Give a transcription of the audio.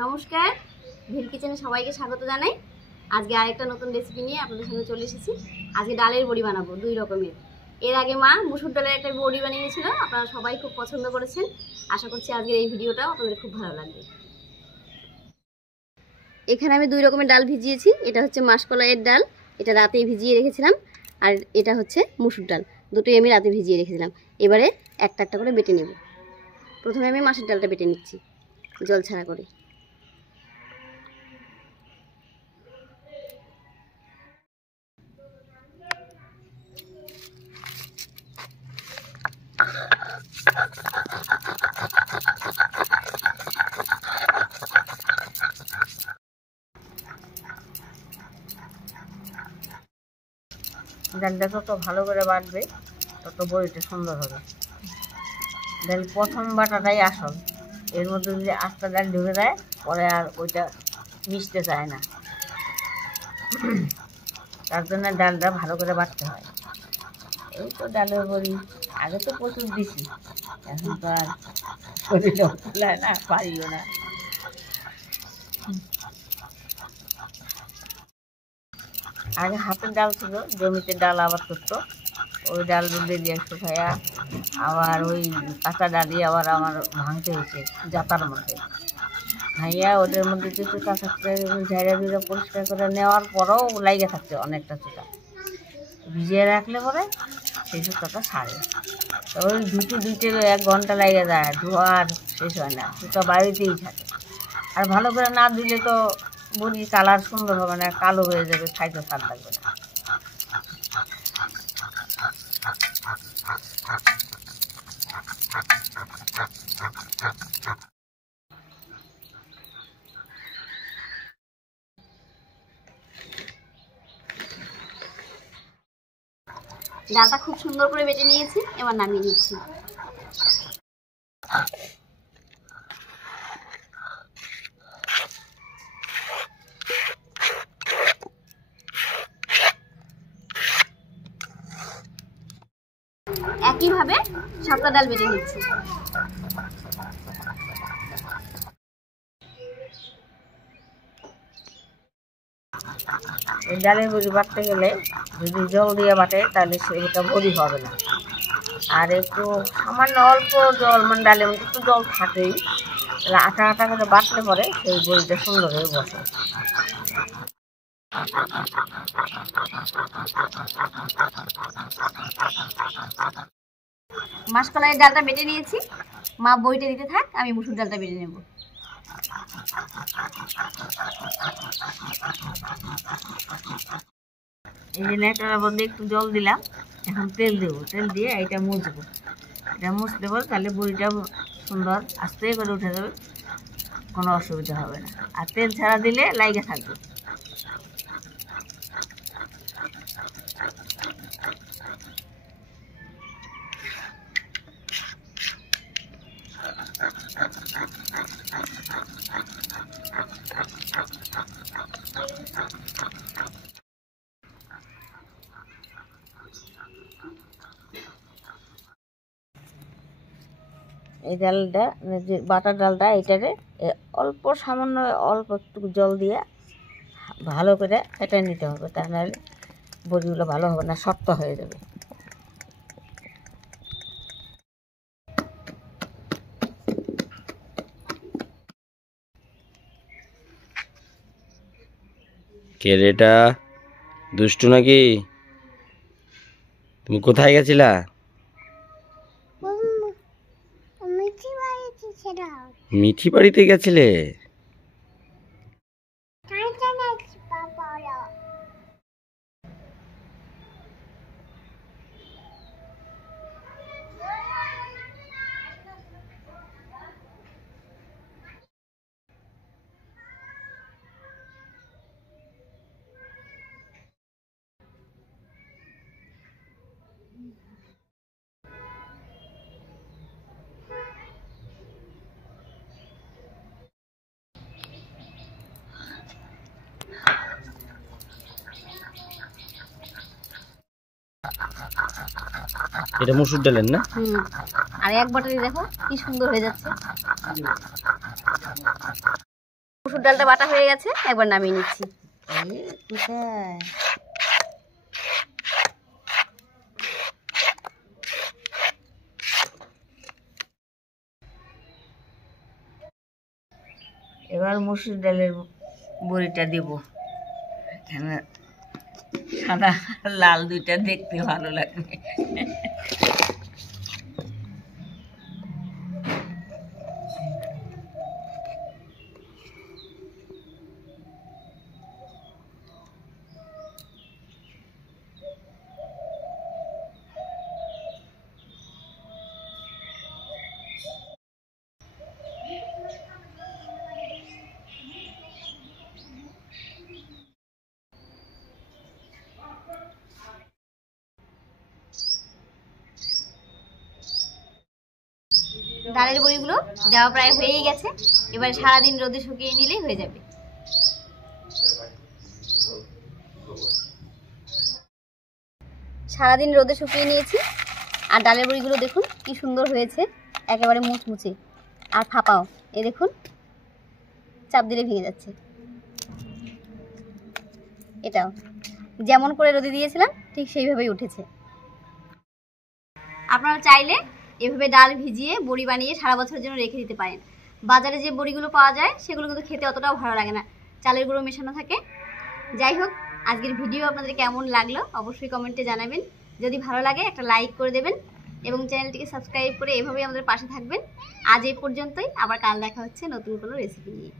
নমস্কার, ভিল কিচেনে সবাইকে স্বাগত জানাই। আজকে আরেকটা নতুন রেসিপি নিয়ে আপনাদের সামনে চলে এসেছি। আজকে ডালের বড়ি বানাবো, দুই রকমের। এর আগে মা মুসুর ডালের একটা বড়ি বানিয়েছিল, আপনারা সবাই খুব পছন্দ করেছেন। আশা করছি আজকের এই ভিডিওটাও আপনাদের খুব ভালো লাগবে। এখানে আমি দুই রকমের ডাল ভিজিয়েছি। এটা হচ্ছে মাসকলাইয়ের ডাল, এটা রাতেই ভিজিয়ে রেখেছিলাম। আর এটা হচ্ছে মুসুর ডাল, দুটোই আমি রাতে ভিজিয়ে রেখেছিলাম। এবারে একটা একটা করে বেটে নেব। প্রথমে আমি মাছের ডালটা বেটে নিচ্ছি জল ছাড়া করে। ডালটা যত ভালো করে বাটবে তত বড়িটা সুন্দর হবে। ডাল প্রথম বাটাটাই আসল, এর মধ্যে যদি আটটা ডাল ঢুকে দেয় পরে আর ওইটা মিশতে চায় না। তার জন্য ডালটা ভালো করে বাটতে হয়। এই তো ডালের বড়ি আগে তো প্রচুর দিছি, এখন তো আর শরীরও ফুলায় না, পারিও না। আগে হাতের ডাল ছিল, জমিতে ডাল আবার করতো, ওই ডাল দিয়ে শুকাইয়া আবার ওই কাঁচা ডালি আবার আমার ভাঙতে হয়েছে জাতার মধ্যে। ভাইয়া ওদের মধ্যে যে চুটা থাকতে ঝাড়া ধুয়ে পরিষ্কার করে নেওয়ার পরেও লাইগে থাকছে অনেকটা চুটা। ভিজিয়ে রাখলে পরে সেই চুটাটা ছাড়ে। তো ওই ধুইতে 1 ঘন্টা লাগে যায়, ধোয়ার শেষ হয় না, চুটা বাড়িতেই থাকে। আর ভালো করে না দিলে তো বড়ি কালার সুন্দর হবে না, কালো হয়ে যাবে, খাইতে স্বাদ লাগবে না। ডালটা খুব সুন্দর করে বেটে নিয়েছি, এবার নামিয়ে নিচ্ছি। একইভাবে সবটা ডাল বেটে নিচ্ছি। এই ডালের বড়ি বাটতে গেলে যদি জল দিয়ে বাটে তাহলে সেটা বড়ি হবে না। আর একটু সামান্য অল্প জল, মানে ডালের মধ্যে একটু জল থাকেই, তাহলে আটা আটা করে বাটলে পরে সেই বড়িটা সুন্দর হয়ে বসে। মাসকলাইয়ের ডালটা বেটে নিয়েছি, মা বড়িটা দিতে থাক, আমি মুসুর ডালটা বেটে নেব। এই যে নেটার মধ্যে একটু জল দিলাম, এখন তেল দেবো, তেল দিয়ে এটা মুছবো। এটা মুছলে পরে তাহলে বড়িটা সুন্দর আস্তে করে উঠে যাবে, কোনো অসুবিধা হবে না। আর তেল ছাড়া দিলে লাইগে থাকবে। এই ডালটা, যে বাটার ডালটা, এটারে অল্প সামান্য অল্প একটু জল দিয়ে ভালো করে ফেটে নিতে হবে, তা নাহলে বড়িগুলো ভালো হবে না, শক্ত হয়ে যাবে। কে রে এটা? দুষ্টু নাকি? তুমি কোথায় গেছিলা? মিঠি বাড়িতে গেছিলে? এটা মসুর ডালের না? আর এক বাটারি দেখো কি সুন্দর হয়ে যাচ্ছে। মুসুর ডালটা বাটা হয়ে গেছে, একবার নামিয়ে নিচ্ছি। কোথায় এবার মসুর ডালের বড়িটা দেব। এখানে সাদা লাল দুইটা দেখতে ভালো লাগবে। ডালের বড়িগুলো দেওয়া প্রায় হয়েই গেছে, এবার সারাদিন রোদে শুকিয়ে নিলেই হয়ে যাবে। সারাদিন রোদে শুকিয়ে নিয়েছি, আর ডালের বড়িগুলো দেখুন কি সুন্দর হয়েছে, একেবারে মুচমুচে আর ফাঁপাও। এ দেখুন চাপ দিলে ভেঙে যাচ্ছে। এটাও যেমন করে রোদে দিয়েছিলাম ঠিক সেইভাবেই উঠেছে। আপনারা চাইলে এভাবে ডাল ভিজিয়ে বড়ি বানিয়ে সারা বছরের জন্য রেখে দিতে পারেন। বাজারে যে বড়িগুলো পাওয়া যায় সেগুলো কিন্তু খেতে অতটাও ভালো লাগে না, চালের গুঁড়ো মেশানো থাকে। যাই হোক, আজকের ভিডিও আপনাদের কেমন লাগলো অবশ্যই কমেন্টে জানাবেন। যদি ভালো লাগে একটা লাইক করে দেবেন এবং চ্যানেলটিকে সাবস্ক্রাইব করে এভাবেই আমাদের পাশে থাকবেন। আজ এই পর্যন্তই, আবার কাল দেখা হচ্ছে নতুন কোনো রেসিপি নিয়ে।